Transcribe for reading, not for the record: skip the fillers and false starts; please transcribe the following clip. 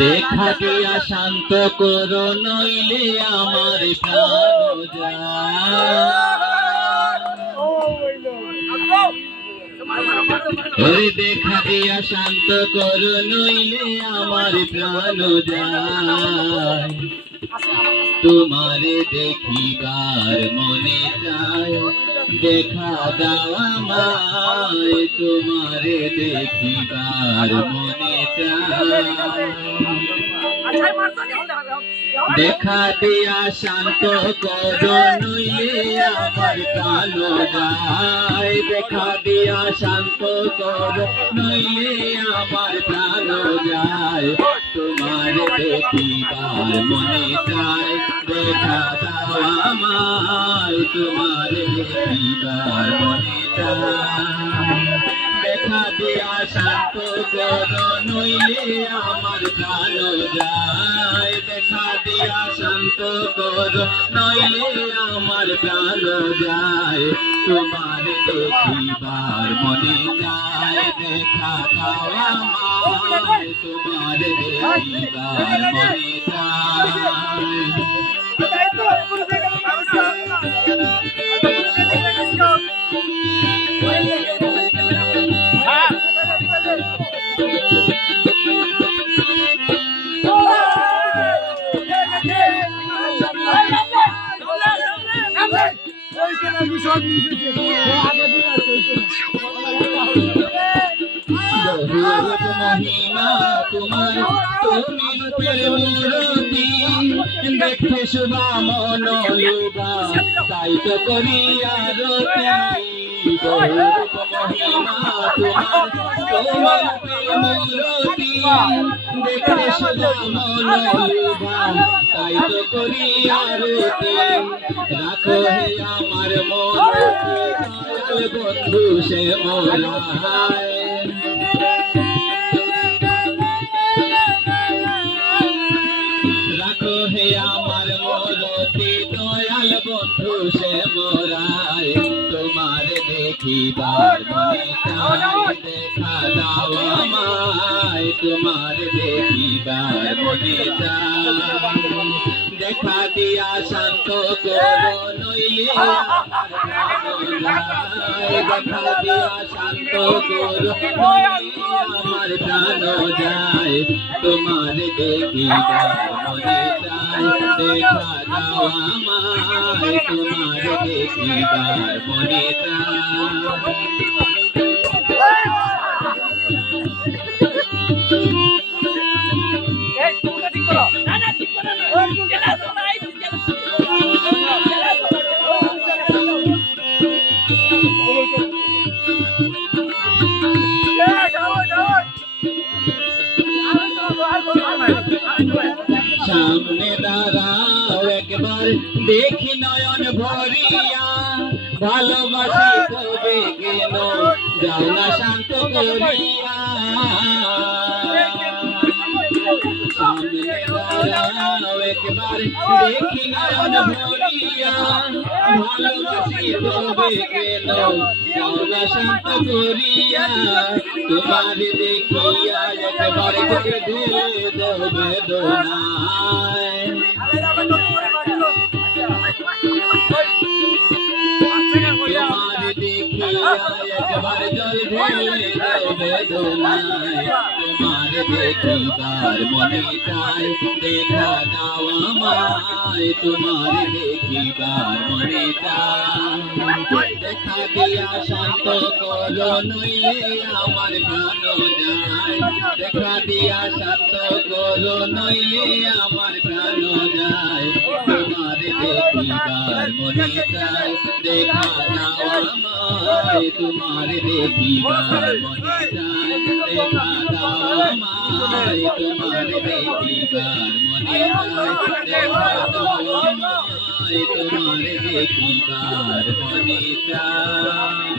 দেখা দিয়া শান্ত করো নইলে আমার প্রাণ যায়। দেখা দিয়া শান্ত করো নইলে আমার প্রাণ যায়। তোমারে দেখিবার মনে চায়, দেখা দাও আমায়। তোমারে দেখিবার মনে চায়। দেখা দিয়া শান্ত করো নইলে আমার প্রাণ যায়। দেখা দিয়া শান্ত করো নইলে আমার প্রাণ যায়। তোমার দেখিবার মনে চায়, দেখা দাও আমায়। তোমার দেখিবার মনে চায়। দেখা দিয়া শান্ত করো নইলে আমার প্রাণ যায়। দেখা দিয়া শান্ত করো নইলে আমার প্রাণ যায়। তোমার দেখিবার মনে চায়, দেখা দাও আমায়। তোমার দেখিবার মনে চায়। মহিমা তোমার, তুমি রূপের মূরতি। দেখতে শুভা মনোলুভা, তাই তো করি আরতি। বহুরূপ মহিমা তোমার, তুমি রূপের মূরতি। দেখতে শুভা মনোলুভা, তাই তো করি আরতি। রাখো হে আমার মূরতি, দয়াল বন্ধু সে মোরায়। রাখো হে আমার মূরতি, দয়াল বন্ধু সে মোরায়। তোমার দেখিবার মনে চায়, দেখা দাও আমায়। তোমার দেখিবার মনে চায়। দেখা দিয়া শান্ত করো নইলে আমার প্রাণ যায়। দেখা দিয়া শান্ত করো নইলে আমার প্রাণ যায়। তোমার দেখিবার মনে চায়, দেখা দাও আমায়। তোমার দেখিবার মনে চায়। সামনে দাঁড়াও একবার, দেখি নয়ন ভরিয়া। ভালোবাসি তবে কেন যাও না শান্ত করিয়া। সামনে দাঁড়াও একবার, দেখি নয়ন ভরিয়া। ভালোবাসি তবে কেন যাও না শান্ত করিয়া। তোমার দেখিয়া একবার ঢেলে দেও বেদনায়। তোমার দেখিয়া একবার জল ঢেলে দেও বেদনায়। তোমার দেখিবার মনে চায়, দেখা দাও আমায়। তোমার দেখিবার মনে চায়। দেখা দিয়া শান্ত করো নইলে আমার প্রাণ যায়। দেখা দিয়া শান্ত করো নইলে আমার প্রাণ যায়। তোমার দেখিবার মনে চায়, দেখা দাও আমায়। তোমার দেখিবার মনে চায়, দেখা দাও আমায়। তোমার দেখিবার মনে চায়, দেখা দাও আমায়। তোমার দেখিবার মনে চায়।